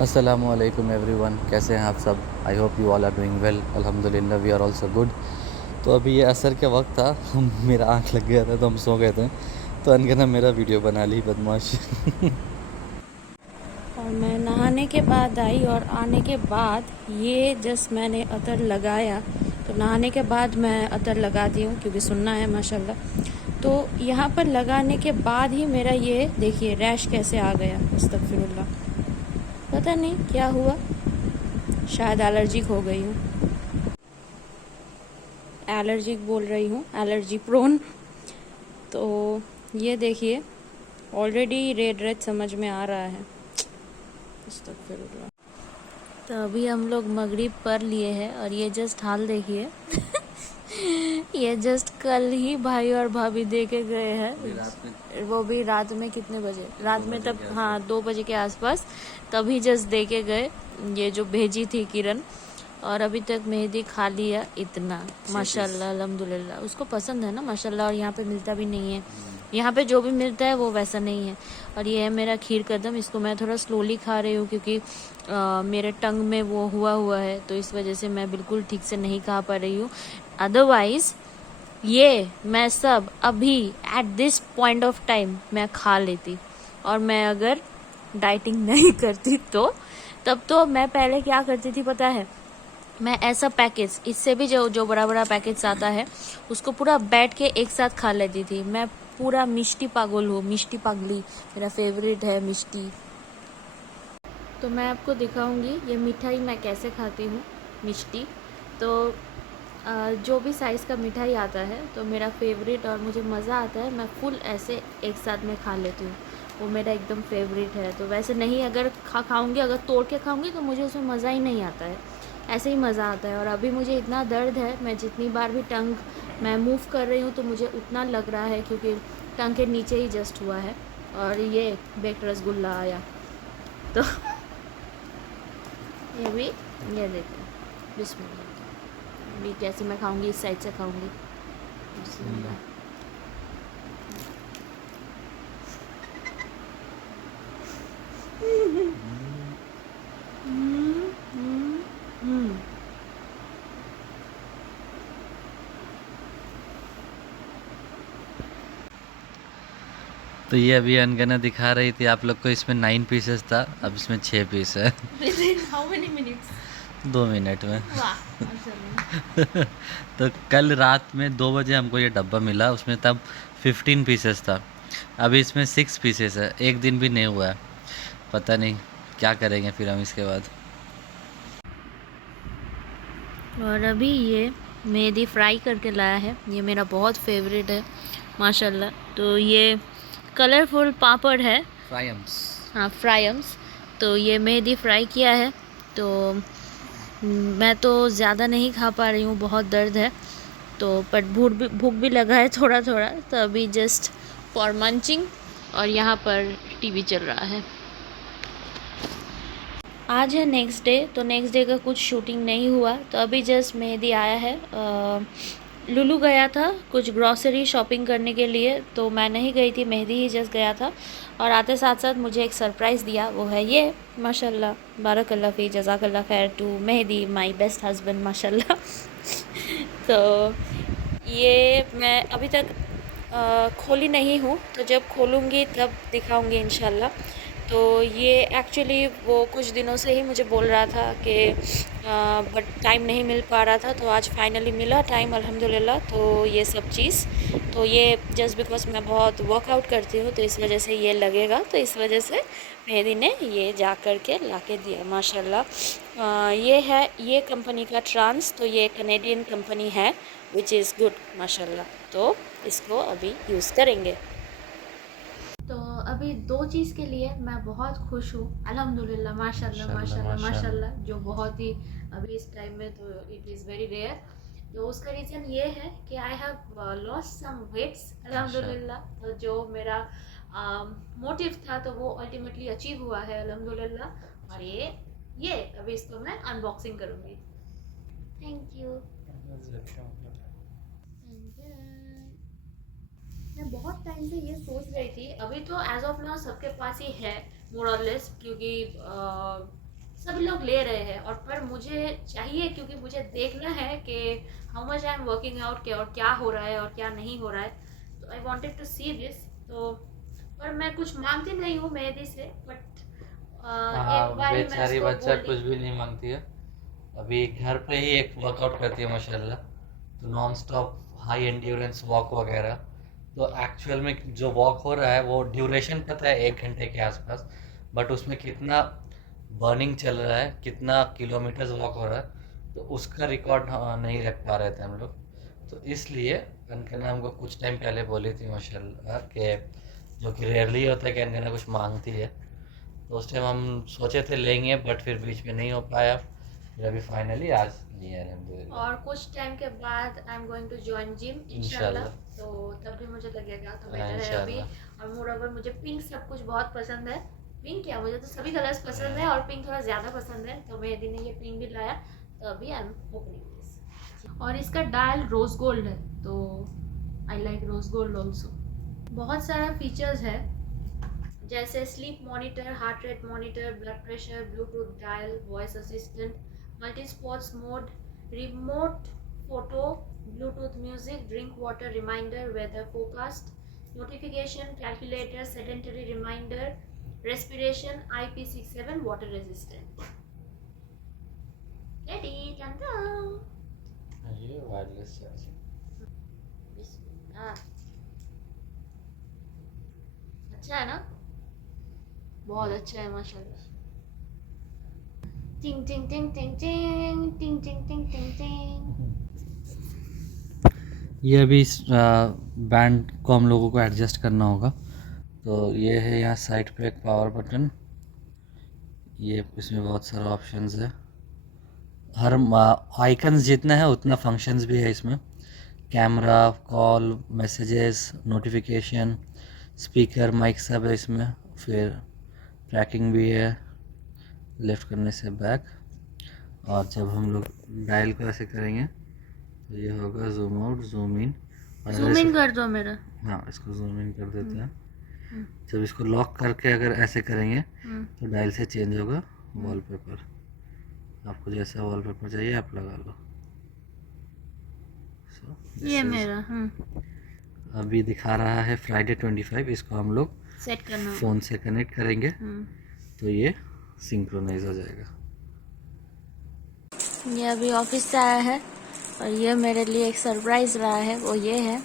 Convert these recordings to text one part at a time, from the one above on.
अस्सलामुअलैकुम एवरीवन, कैसे हैं आप सब। I hope you all are doing well. अल्हम्दुलिल्लाह वी आर ऑल्सो गुड। तो अभी ये असर के वक्त था, मेरा आँख लग गया था तो हम सो गए थे। तो अनगना मेरा वीडियो बना ली बदमाश। और मैं नहाने के बाद आई और आने के बाद ये जस्ट मैंने अतर लगाया। तो नहाने के बाद मैं अतर लगाती हूँ क्योंकि सुनना है माशाल्लाह। तो यहाँ पर लगाने के बाद ही मेरा ये देखिए रैश कैसे आ गया। अस्तगफिरुल्लाह, पता नहीं क्या हुआ, शायद एलर्जिक हो गई हूँ। एलर्जिक बोल रही हूँ, एलर्जी प्रोन। तो ये देखिए ऑलरेडी रेड रेड समझ में आ रहा है। अस्तगफिरुल्लाह। तो अभी हम लोग मगरिब पढ़ लिए हैं और ये जस्ट हाल देखिए। ये जस्ट कल ही भाई और भाभी दे के गए हैं, वो भी रात में कितने बजे, रात में तब हाँ 2 बजे के आसपास, तभी जस्ट दे के गए। ये जो भेजी थी किरण, और अभी तक मेहंदी खा लिया इतना। माशाल्लाह अल्हम्दुलिल्लाह, उसको पसंद है ना माशाल्लाह। और यहाँ पे मिलता भी नहीं है, यहाँ पे जो भी मिलता है वो वैसा नहीं है। और ये है मेरा खीर कदम, इसको मैं थोड़ा स्लोली खा रही हूँ क्योंकि मेरे टंग में वो हुआ है, तो इस वजह से मैं बिल्कुल ठीक से नहीं खा पा रही हूँ। अदरवाइज ये मैं सब अभी at this point of time मैं खा लेती। और मैं अगर डाइटिंग नहीं करती तो तब तो मैं पहले क्या करती थी पता है, मैं ऐसा पैकेज, इससे भी जो जो बड़ा बड़ा पैकेज आता है उसको पूरा बैठ के एक साथ खा लेती थी। मैं पूरा मिष्टी पागल हूँ, मिष्टी पागली, मेरा फेवरेट है मिष्टी। तो मैं आपको दिखाऊंगी ये मिठाई मैं कैसे खाती हूँ, मिष्टी। तो जो भी साइज़ का मिठाई आता है तो मेरा फेवरेट और मुझे मज़ा आता है, मैं फुल ऐसे एक साथ में खा लेती हूँ। वो मेरा एकदम फेवरेट है। तो वैसे नहीं, अगर खाऊंगी, अगर तोड़ के खाऊंगी तो मुझे उसमें मज़ा ही नहीं आता है, ऐसे ही मज़ा आता है। और अभी मुझे इतना दर्द है, मैं जितनी बार भी टंग मैं मूव कर रही हूँ तो मुझे उतना लग रहा है क्योंकि टंग के नीचे ही जस्ट हुआ है। और ये बेक्ड रसगुल्ला आया तो ये भी, ये देखिए बिस्मिल्लाह। अभी कैसे मैं खाऊंगी, इस साइड से खाऊंगी। बिस्मिल्लाह। तो ये अभी अनगना दिखा रही थी आप लोग को, इसमें 9 पीसेस था, अब इसमें 6 पीस है। How many minutes? 2 मिनट में। वाह माशाल्लाह। तो कल रात में 2 बजे हमको ये डब्बा मिला, उसमें तब 15 पीसेस था। अभी इसमें 6 पीसेस है, एक दिन भी नहीं हुआ है। पता नहीं क्या करेंगे फिर हम इसके बाद। और अभी ये मेहंदी फ्राई करके लाया है, ये मेरा बहुत फेवरेट है माशाल्लाह। तो ये कलरफुल पापड़ है, फ्रायम्स। हाँ फ्रायम्स। तो ये मेहंदी फ्राई किया है। तो मैं तो ज़्यादा नहीं खा पा रही हूँ, बहुत दर्द है। तो पर भूख भी लगा है थोड़ा थोड़ा, तो अभी जस्ट फॉर मंचिंग। और यहाँ पर टीवी चल रहा है। आज है नेक्स्ट डे, तो नेक्स्ट डे का कुछ शूटिंग नहीं हुआ। तो अभी जस्ट मेहंदी आया है। लुलू गया था कुछ ग्रॉसरी शॉपिंग करने के लिए, तो मैं नहीं गई थी, मेहंदी ही जस्ट गया था। और आते साथ साथ मुझे एक सरप्राइज़ दिया, वो है ये माशाल्लाह। बारकल्ला फ़ी जज़ाकल्ला खैर to Mehndi my best husband माशाल्लाह। तो ये मैं अभी तक खोली नहीं हूँ, तो जब खोलूँगी तब दिखाऊँगी इंशाल्लाह। तो ये एक्चुअली वो कुछ दिनों से ही मुझे बोल रहा था कि बट टाइम नहीं मिल पा रहा था, तो आज फाइनली मिला टाइम अल्हम्दुलिल्लाह। तो ये सब चीज़, तो ये जस्ट बिकॉज मैं बहुत वर्कआउट करती हूँ तो इस वजह से ये लगेगा, तो इस वजह से मेहंदी ने ये जा कर के ला के दिया माशाल्लाह। ये है ये कंपनी का ट्रांस, तो ये कनेडियन कंपनी है विच इज़ गुड माशाल्लाह। तो इसको अभी यूज़ करेंगे। तो अभी 2 चीज़ के लिए मैं बहुत खुश हूँ अल्हम्दुलिल्लाह माशाल्लाह माशाल्लाह माशाल्लाह, जो बहुत ही अभी इस टाइम में तो इट इज़ वेरी रेयर। तो उसका रीज़न ये है कि I have lost some weights अल्हम्दुलिल्लाह। तो जो मेरा मोटिव था तो वो अल्टीमेटली अचीव हुआ है अल्हम्दुलिल्लाह। और ये अभी इसको मैं अनबॉक्सिंग करूँगी। Thank you. मैं बहुत टाइम से ये सोच रही थी, अभी तो एज ऑफ नाउ सबके पास ही है मोर और लेस, क्योंकि सभी लोग ले रहे हैं, और पर मुझे चाहिए, क्योंकि मुझे देखना है कि how much I am working out, और क्या हो रहा है और क्या नहीं हो रहा है। तो I wanted to see this. तो पर मैं कुछ मांगती नहीं हूँ मेहंदी से, बट एक बार ही मैं बेचारी उसको बच्चा बोल कुछ दी। भी नहीं मांगती है। अभी घर पे ही एक वर्कआउट करती है माशाल्लाह, तो non stop high endurance walk वगैरह। तो एक्चुअल में जो वॉक हो रहा है वो ड्यूरेशन पता है 1 घंटे के आसपास, बट उसमें कितना बर्निंग चल रहा है, कितना किलोमीटर्स वॉक हो रहा है, तो उसका रिकॉर्ड नहीं रख पा रहे थे हम लोग। तो इसलिए अनकना हमको कुछ टाइम पहले बोली थी माशाल्लाह कि जो कि रेयरली होता है कि अनकना कुछ मांगती है, तो उस टाइम हम सोचे थे लेंगे, बट फिर बीच में नहीं हो पाया। फिर अभी फाइनली आज लिए अल्हम्दुलिल्लाह। और कुछ टाइम के बाद I am going to join gym इंशाल्लाह। तो तब भी मुझे लगेगा तो बेटर है अभी। इंशाल्लाह। और मोर ओवर मुझे पिंक सब कुछ बहुत पसंद है। पिंक क्या, मुझे तो सभी कलर्स पसंद है, और पिंक थोड़ा ज़्यादा पसंद है, तो मेहदी ने ये पिंक भी लाया। तो अभी आई एम ओपनिंग दिस। और इसका डायल रोज गोल्ड है, तो I like rose gold also. बहुत सारा फीचर्स है, जैसे sleep monitor, heart rate monitor, blood pressure, Bluetooth dial, voice assistant, multi sports mode, remote photo, Bluetooth music, drink water reminder, weather forecast, notification, calculator, sedentary reminder, respiration, IP67 water resistant. Ready, ये wireless charging. अच्छा है ना, बहुत अच्छा है माशाल्लाह। टिंग टिंग टिंग टिंग टिंग टिंग टिंग टिंग टिंग टिंग। ये अभी इस बैंड को हम लोगों को एडजस्ट करना होगा। तो ये है यहाँ साइड पे एक पावर बटन, ये इसमें बहुत सारा ऑप्शंस है। हर आइकन्स जितना है उतना फंक्शंस भी है इसमें। Camera, call, messages, notification, speaker, mic सब है इसमें। फिर ट्रैकिंग भी है, लेफ़्ट करने से बैक। और जब हम लोग डायल को ऐसे करेंगे तो ये होगा जूम आउट, जूम इन। और जूम इन कर दो मेरा। हाँ, इसको जूम इन कर देते हैं। जब इसको लॉक करके अगर ऐसे करेंगे तो डायल से चेंज होगा वॉलपेपर। आपको जैसा वॉलपेपर चाहिए आप लगा लो। ये मेरा अभी दिखा रहा है फ्राइडे 25। इसको हम लोग सेट करना फ़ोन से कनेक्ट करेंगे तो ये सिंक्रोनाइज हो जाएगा। ये अभी ऑफिस से आया है, और ये मेरे लिए एक सरप्राइज रहा है। वो ये है,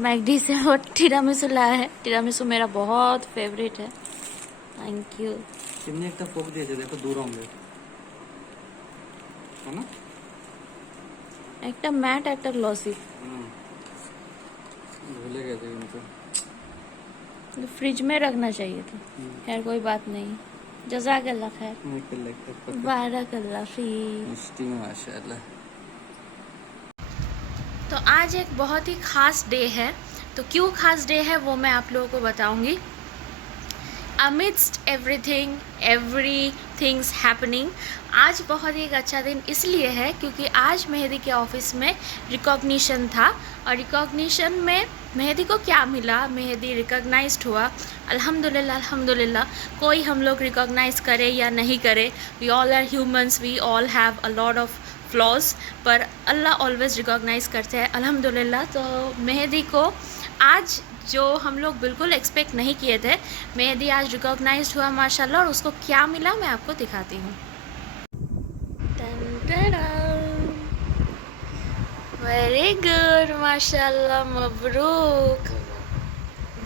मैकडी से वो टिरामिसू लाया है। टिरामिसू मेरा बहुत फेवरेट है। Thank you. चिमनी एक फोक दिए देखो दूर होंगे है ना। একটা ম্যাট একটা গ্লসি, भूले गए थे उनको। तो फ्रिज में रखना चाहिए था। खैर कोई बात नहीं, जज़ाकल्लाह खैर, बारकल्लाह फी। माशाल्लाह। तो आज एक बहुत ही ख़ास डे है। तो क्यों ख़ास डे है वो मैं आप लोगों को बताऊंगी। Amidst everything's happening, आज बहुत ही एक अच्छा दिन इसलिए है क्योंकि आज मेहदी के ऑफिस में रिकॉग्निशन था। और रिकॉग्निशन में मेहदी को क्या मिला, मेहदी रिकॉग्नाइज्ड हुआ। अल्हम्दुलिल्लाह अल्हम्दुलिल्लाह। कोई हम लोग रिकॉग्नाइज करे या नहीं करे, we all are humans, we all have a lot of flaws, पर अल्लाह ऑलवेज रिकॉग्नाइज करते हैं अल्हम्दुलिल्लाह। तो मेहदी को आज जो हम लोग बिल्कुल एक्सपेक्ट नहीं किए थे, मेहदी आज रिकॉग्नाइज हुआ माशाल्लाह। और उसको क्या मिला मैं आपको दिखाती हूँ। वेरी गुड माशाल्लाह, मबरूक,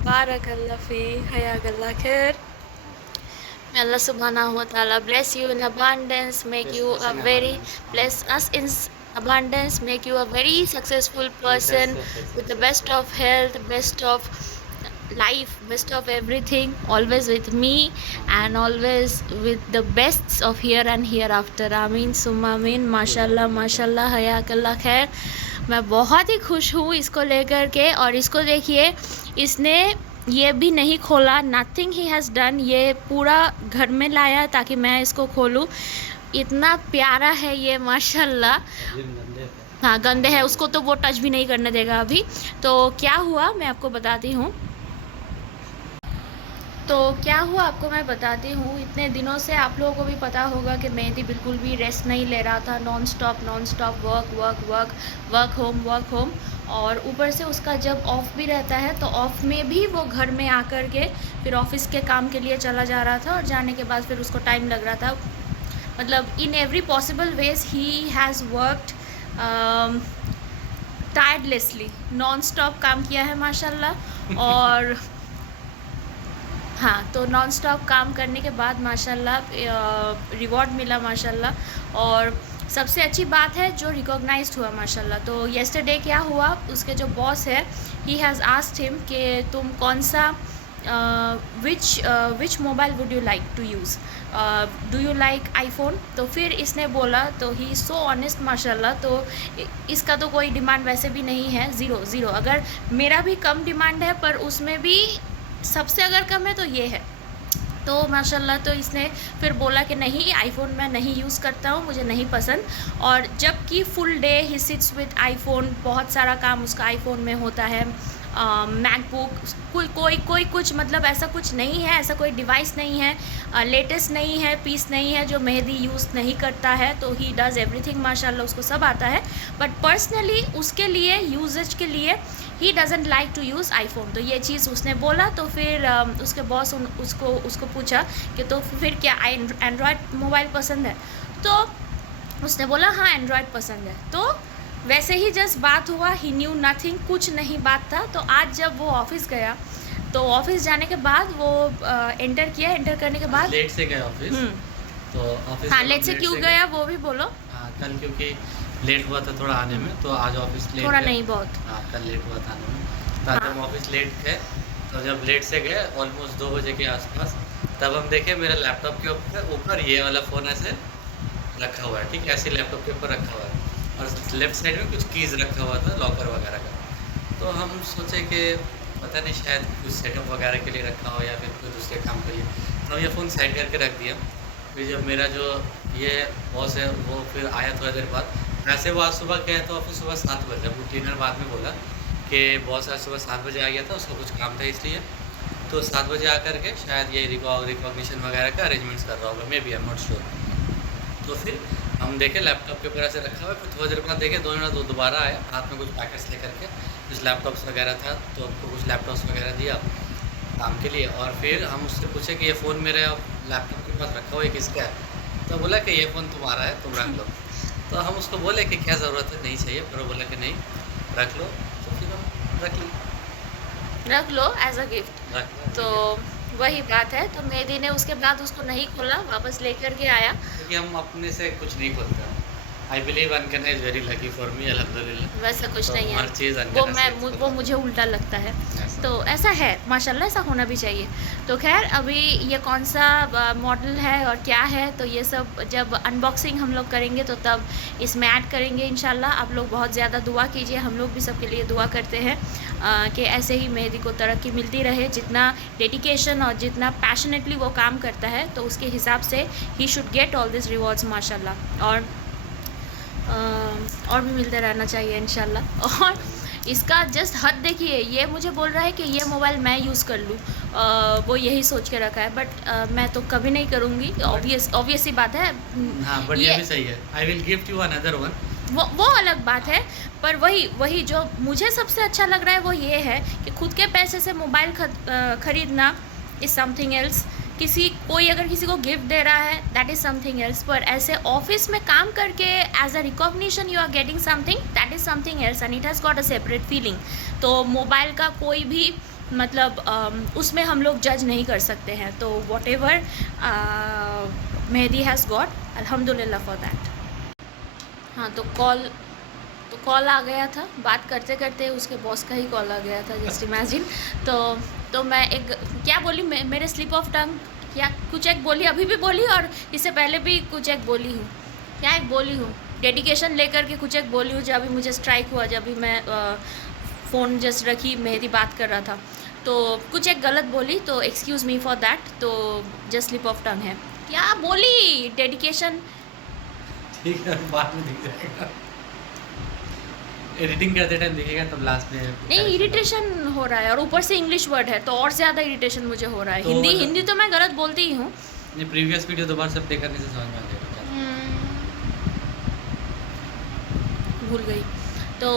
बारकल्लाह फी, हयाकल्लाह खैर। May Allah subhanahu wa ta'ala bless you in abundance, make you a very, bless us in abundance, make you a very successful person with the best of health, best of life, best of everything, always with me and always with the bests of here and hereafter. आमीन सुम्मा आमीन। माशाल्लाह माशाल्लाह, हयाकल्लाह खैर। मैं बहुत ही खुश हूँ इसको लेकर के। और इसको देखिए, इसने ये भी नहीं खोला, नथिंग ही हैज़ डन। ये पूरा घर में लाया ताकि मैं इसको खोलूँ। इतना प्यारा है ये माशाल्लाह। हाँ गंदे है, उसको तो वो टच भी नहीं करने देगा अभी। तो क्या हुआ मैं आपको बताती हूँ। तो क्या हुआ आपको मैं बताती हूँ। इतने दिनों से आप लोगों को भी पता होगा कि मेहदी बिल्कुल भी रेस्ट नहीं ले रहा था, non stop work work work work home. और ऊपर से उसका जब ऑफ़ भी रहता है तो ऑफ़ में भी वो घर में आकर के फिर ऑफिस के काम के लिए चला जा रहा था, और जाने के बाद फिर उसको टाइम लग रहा था। मतलब in every possible ways he has worked tirelessly, non stop काम किया है माशाल्लाह। और हाँ, तो नॉन स्टॉप काम करने के बाद माशाल्लाह रिवॉर्ड मिला माशाल्लाह। और सबसे अच्छी बात है जो रिकॉग्नाइज्ड हुआ माशाल्लाह। तो येस्टरडे क्या हुआ, उसके जो बॉस है ही हैज़ आस्क्ड हिम कि तुम कौन सा which mobile would you like to use, do you like iPhone. तो फिर इसने बोला, तो ही सो ऑनेस्ट माशाल्लाह। तो इसका तो कोई डिमांड वैसे भी नहीं है, ज़ीरो। अगर मेरा भी कम डिमांड है पर उसमें भी सबसे अगर कम है तो ये है। तो माशाल्लाह तो इसने फिर बोला कि नहीं, आईफोन मैं नहीं यूज़ करता हूँ, मुझे नहीं पसंद। और जबकि full day he sits with iPhone, बहुत सारा काम उसका आईफोन में होता है। मैकबुक कोई कुछ मतलब ऐसा कुछ नहीं है, ऐसा कोई डिवाइस नहीं है, लेटेस्ट नहीं है, पीस नहीं है जो मेहदी यूज़ नहीं करता है। तो ही डज़ एवरीथिंग माशाल्लाह, उसको सब आता है। बट पर्सनली उसके लिए, यूजेज के लिए, he doesn't like to use iPhone. तो ये चीज़ उसने बोला। तो फिर उसके बॉस उसको पूछा कि तो फिर क्या एंड्रॉयड मोबाइल पसंद है। तो उसने बोला हाँ एंड्रॉयड पसंद है। तो वैसे ही जस्ट बात हुआ, ही न्यू नथिंग, कुछ नहीं बात था। तो आज जब वो ऑफिस गया, तो ऑफिस जाने के बाद वो एंटर किया, एंटर करने के बाद लेट से गया ऑफिस। तो ऑफिस हाँ, लेट से क्यों गया वो भी बोलो। हाँ, कल क्योंकि लेट हुआ था थोड़ा आने में, तो आज ऑफिस लेट थोड़ा नहीं बहुत। हाँ, कल लेट हुआ था आने में। तो आज हम ऑफिस लेट गए, तो जब लेट से गए ऑलमोस्ट 2 बजे के आसपास, तब हम देखे मेरे लैपटॉप के ऊपर ये वाला फ़ोन ऐसे रखा हुआ है, ठीक है, ऐसे लैपटॉप के ऊपर रखा हुआ है, और लेफ्ट साइड में कुछ कीज़ रखा हुआ था लॉकर वगैरह का। तो हम सोचे कि पता नहीं शायद कुछ सेटअप वगैरह के लिए रखा हो या फिर कोई दूसरे काम के लिए। तो हम ये फ़ोन साइड करके रख दिया। फिर जब मेरा जो ये बॉस है वो फिर आया थोड़ी देर बाद। वैसे वो आज सुबह गया था ऑफिस सुबह 7 बजे, वो क्लीनर बाद में बोला कि बॉस आज सुबह 7 बजे आ गया था, उसको कुछ काम था इसलिए। तो 7 बजे आकर के शायद ये रिकॉग्निशन वगैरह का अरेंजमेंट्स कर रहा होगा, may be, I am not sure. तो फिर हम देखे लैपटॉप के ऊपर ऐसे रखा हुआ है। फिर थोड़ी देर बाद देखे दोबारा आया हाथ में कुछ पैकेट्स लेकर के, कुछ लैपटॉप्स वगैरह था, तो आपको कुछ लैपटॉप्स वगैरह दिया काम के लिए। और फिर हम उससे पूछे कि ये फ़ोन मेरे लैपटॉप के पास रखा हुआ है, किसका है। तो बोला कि ये फ़ोन तुम्हारा है, तुम रख लो। तो हम उसको बोले कि क्या ज़रूरत है, नहीं चाहिए, पर वो बोला कि नहीं रख लो। तो फिर हम रख लो एज अ गिफ्ट। रख लो। तो वही बात है। तो मेहदी ने उसके बाद उसको नहीं खोला, वापस लेकर के आया। क्योंकि हम अपने से कुछ नहीं खोलते हैं। I believe Ankan is very lucky for me, अल्हम्दुलिल्लाह। वैसा कुछ तो नहीं हर है, चीज़ वो मुझे उल्टा लगता है। तो ऐसा है माशाल्लाह, ऐसा होना भी चाहिए। तो खैर अभी ये कौन सा मॉडल है और क्या है, तो ये सब जब अनबॉक्सिंग हम लोग करेंगे तो तब इसमें ऐड करेंगे इंशाल्लाह। आप लोग बहुत ज़्यादा दुआ कीजिए, हम लोग भी सबके लिए दुआ करते हैं कि ऐसे ही मेहदी को तरक्की मिलती रहे। जितना डेडिकेशन और जितना पैशनेटली वो काम करता है, तो उसके हिसाब से he should get all this rewards माशाल्लाह। और भी मिलते रहना चाहिए इंशाल्लाह। और इसका जस्ट हद देखिए, ये मुझे बोल रहा है कि ये मोबाइल मैं यूज़ कर लूँ, वो यही सोच के रखा है। बट मैं तो कभी नहीं करूँगी, ऑब्वियस ही बात है। हाँ, बट ये भी सही है। I will gift you another one. वो अलग बात है। पर वही जो मुझे सबसे अच्छा लग रहा है वो ये है कि खुद के पैसे से मोबाइल खरीदना इज़ समथिंग एल्स। कोई अगर किसी को गिफ्ट दे रहा है, दैट इज़ समथिंग एल्स। पर ऐसे ऑफिस में काम करके as a recognition you are getting something, that is something else and it has got a separate feeling. तो मोबाइल का कोई भी मतलब उसमें हम लोग जज नहीं कर सकते हैं। तो whatever Mehdi has got, अल्हम्दुलिल्लाह फॉर दैट। हाँ, तो कॉल आ गया था, बात करते करते उसके बॉस का ही कॉल आ गया था, जस्ट इमेजिन। तो मैं एक क्या बोली, मेरे स्लिप ऑफ टंग, क्या कुछ एक बोली, अभी भी बोली और इससे पहले भी कुछ एक बोली हूँ। क्या एक बोली हूँ, डेडिकेशन लेकर के कुछ एक बोली हूँ। जब अभी मुझे स्ट्राइक हुआ, जब भी मैं फ़ोन जस्ट रखी, मेहदी बात कर रहा था, तो कुछ एक गलत बोली, तो एक्सक्यूज़ मी फॉर दैट। तो जस्ट स्लिप ऑफ टंग है। क्या बोली, डेडिकेशन। ठीक है, बाद में दिख जाएगा। एडिटिंग करते टाइम दिखेगा तब लास्ट में नहीं, इरिटेशन हो रहा है और ऊपर से इंग्लिश वर्ड है तो और ज़्यादा इरिटेशन मुझे हो रहा है। तो हिंदी मतलब- हिंदी तो मैं गलत बोलती ही हूँ। ये प्रीवियस वीडियो दोबारा से प्ले करने से समझ में आ जाएगा क्या? भूल गई तो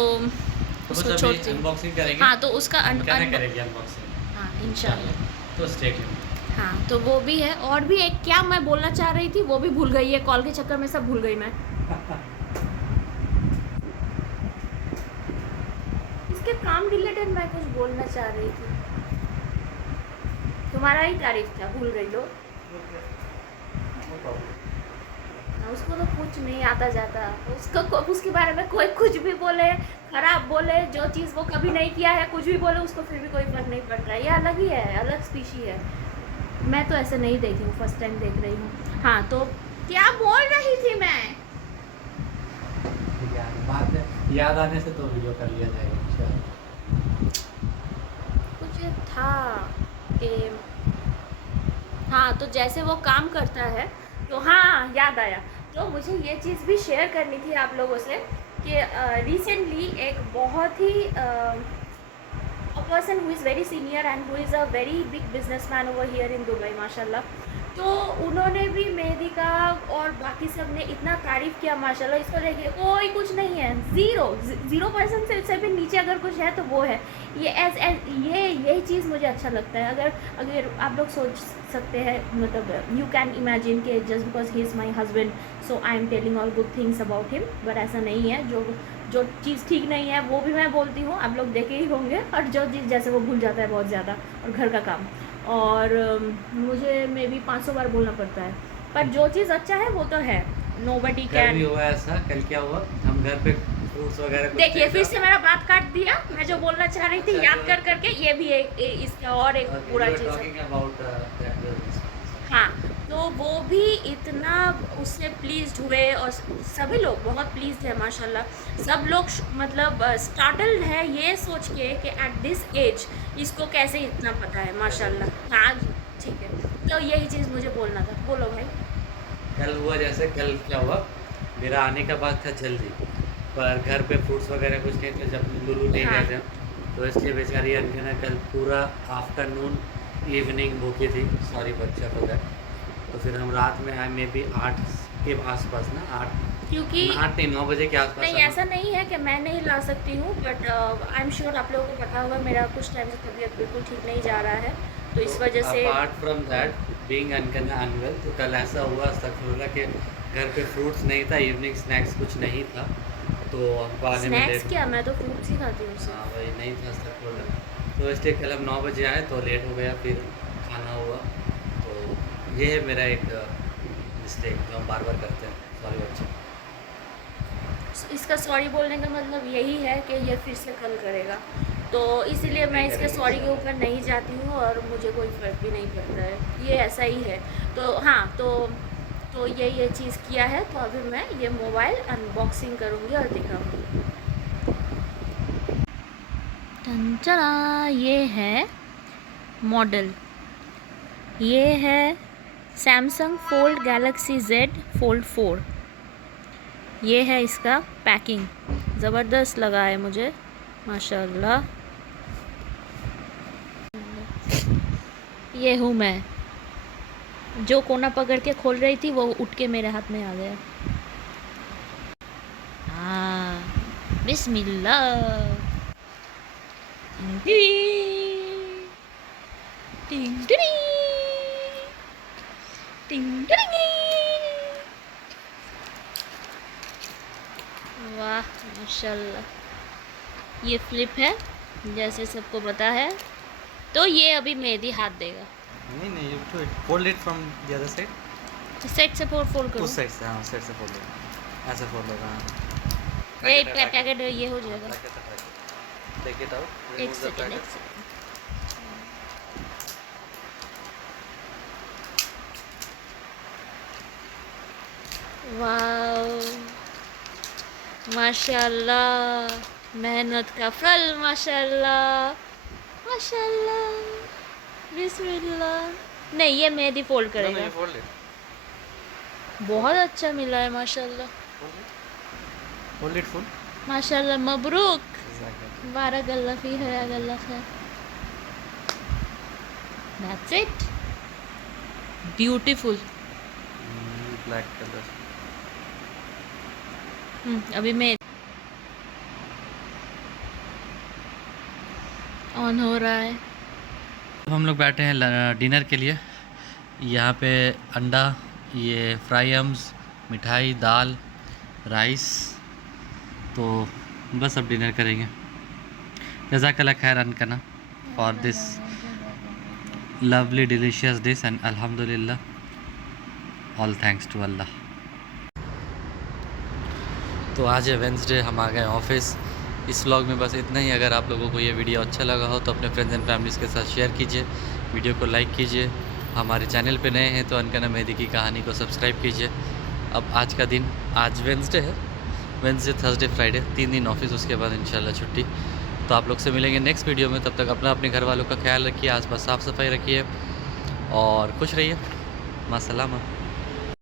तो उसको बस छोड़ अभी दी। अनबॉक्सिंग करेंगे। हाँ तो उसका क्या करेंगे अनबॉक्सिंग हाँ इंशाल्लाह। तो स्टे ट्यून्ड। हाँ तो वो भी है और भी एक क्या मैं बोलना चाह रही थी वो भी भूल गई है, कॉल के चक्कर में सब भूल गई मैं। इसके काम रिलेटेड मैं कुछ बोलना चाह रही थी, तुम्हारा ही तारीफ था, भूल गई लो। उसको तो कुछ नहीं आता जाता, उसको उसके बारे में कोई कुछ भी बोले, खराब बोले, जो चीज़ वो कभी नहीं किया है कुछ भी बोले उसको फिर भी कोई फर्क नहीं पड़ता है। ये अलग ही है, अलग स्पीशी है। मैं तो ऐसे नहीं देखी हूँ, फर्स्ट टाइम देख रही हूँ। हाँ तो क्या बोल रही थी मैं? बाद में याद आने से तो वीडियो कर लिया जाएगा। कुछ था कि हाँ तो जैसे वो काम करता है तो हाँ याद आया। तो मुझे ये चीज़ भी शेयर करनी थी आप लोगों से कि रिसेंटली एक बहुत ही a person who is very senior and who is a very big businessman over here in Dubai माशाल्लाह, तो उन्होंने भी मेहंदी का और बाकी सब ने इतना तारीफ़ किया माशाल्लाह। इसको देखिए कोई कुछ नहीं है, 0% से भी नीचे अगर कुछ है तो वो है ये यही चीज़ मुझे अच्छा लगता है। अगर आप लोग सोच सकते हैं, मतलब यू कैन इमेजिन कि just because he is my husband so I am telling all good things about him, but ऐसा नहीं है। जो चीज़ ठीक नहीं है वो भी मैं बोलती हूँ, आप लोग देखे ही होंगे। और जो चीज़ जैसे वो भूल जाता है बहुत ज़्यादा, और घर का काम, और मुझे मे बी 500 बार बोलना पड़ता है, पर जो चीज़ अच्छा है वो तो है। नोबडी कल कैन। भी हुआ ऐसा। कल क्या हुआ, हम घर पे फ्रूट्स वगैरह कुछ देखिए नहीं फिर था। से मेरा बात काट दिया, मैं जो बोलना चाह रही थी अच्छा, याद तो- कर करके, ये भी इसका और एक Okay, पूरा you were चीज़ है। talking about that. हाँ तो वो भी इतना उससे प्लीज्ड हुए और सभी लोग बहुत प्लीज्ड है माशाल्लाह। सब लोग मतलब स्टार्टल्ड है ये सोच के कि एट दिस एज इसको कैसे इतना पता है माशाल्लाह। हाँ ठीक है, तो यही चीज़ मुझे बोलना था, बोलो भाई। कल हुआ जैसे, कल क्या हुआ, मेरा आने का बात था जल्दी, पर घर पे फ्रूट्स वगैरह कुछ नहीं थे जब लुलू नहीं हाँ। गए थे, तो इसलिए बेचारी अंजना कल पूरा आफ्टरनून इवनिंग भूखी थी। सॉरी बच्चा को गए, तो फिर हम रात में आए मे बी 8 के आसपास ना, 8 क्योंकि 8 नहीं 9 बजे के आसपास। नहीं ऐसा नहीं है कि मैं नहीं ला सकती हूँ, बट आई एम श्योर आप लोगों को पता होगा मेरा कुछ टाइम से तबीयत बिल्कुल ठीक नहीं जा रहा है, तो इस वजह से अपार्ट फ्रॉम दैट बीइंग अनकन्या अनवेल, तो कल ऐसा हुआ अस्तगफुरुल्लाह कि घर पे फ्रूट्स नहीं था, इवनिंग स्नैक्स कुछ नहीं था, तो हमको आने में स्नैक्स लेट। क्या, मैं तो फ्रूट्स ही खाती हूँ हाँ वही नहीं था अस्तगफुरुल्लाह, तो इसलिए कल हम 9 बजे आए तो लेट हो गया, फिर खाना हुआ। तो ये है मेरा एक मिस्टेक जो हम बार बार करते हैं। सॉरी बच्चे। इसका सॉरी बोलने का मतलब यही है कि ये फिर से कल करेगा, तो इसीलिए मैं इसके सॉरी के ऊपर नहीं जाती हूँ और मुझे कोई फ़र्क भी नहीं पड़ता है, ये ऐसा ही है। तो हाँ तो ये चीज़ किया है, तो अभी मैं ये मोबाइल अनबॉक्सिंग करूँगी और दिखाऊँगी। चला ये है मॉडल, ये है Samsung fold Galaxy Z fold 4। ये है इसका पैकिंग, ज़बरदस्त लगा है मुझे माशाल्लाह। ये हूँ मैं, जो कोना पकड़ के खोल रही थी वो उठ के मेरे हाथ में आ गया। हाँ बिस्मिल्लाह। टिंग टिंग टिंग टिंग। वाह माशाल्लाह। ये फ्लिप है जैसे सबको पता है, तो ये अभी मेहंदी हाथ देगा। नहीं you to fold it from the other side. Set से फोल्ड करो, उस साइड से, हाँ साइड से फोल्ड होगा, ऐसे फोल्ड होगा। हाँ ये पैकेट ये हो जाएगा। टेक इट आउट, एक सेकंड। वाह माशाल्लाह, मेहनत का फल माशाल्लाह माशाल्लाह। बिस्मिल्लाह। नहीं ये मेहंदी फोल्ड करेगा। फोल्ड इट, बहुत अच्छा मिला है माशाल्लाह। Fold it full. माशाल्लाह, मबरूक, बारक अल्लाह फी हया अल्लाह खैर। That's it, beautiful. Black colour. अभी मैं ऑन हो रहा है। हम लोग बैठे हैं डिनर के लिए। यहाँ पे अंडा, ये फ्राई हम्स, मिठाई, दाल, राइस। तो बस अब डिनर करेंगे। जज़ाकल्लाह खैर अनकना for this lovely delicious dish and अल्हम्दुलिल्लाह ऑल थैंक्स टू अल्लाह। तो आज है वेंसडे, हम आ गए ऑफिस। इस व्लॉग में बस इतना ही। अगर आप लोगों को ये वीडियो अच्छा लगा हो तो अपने फ्रेंड्स एंड फैमिलीज़ के साथ शेयर कीजिए, वीडियो को लाइक कीजिए। हमारे चैनल पे नए हैं तो अनकना मेहदी की कहानी को सब्सक्राइब कीजिए। अब आज का दिन, आज वेंसडे है, वेंसडे थर्सडे फ्राइडे 3 दिन ऑफिस, उसके बाद इंशाल्लाह छुट्टी। तो आप लोग से मिलेंगे नेक्स्ट वीडियो में। तब तक अपना अपने घर वालों का ख्याल रखिए, आसपास साफ़ सफाई रखिए और खुश रहिए। मासलामा।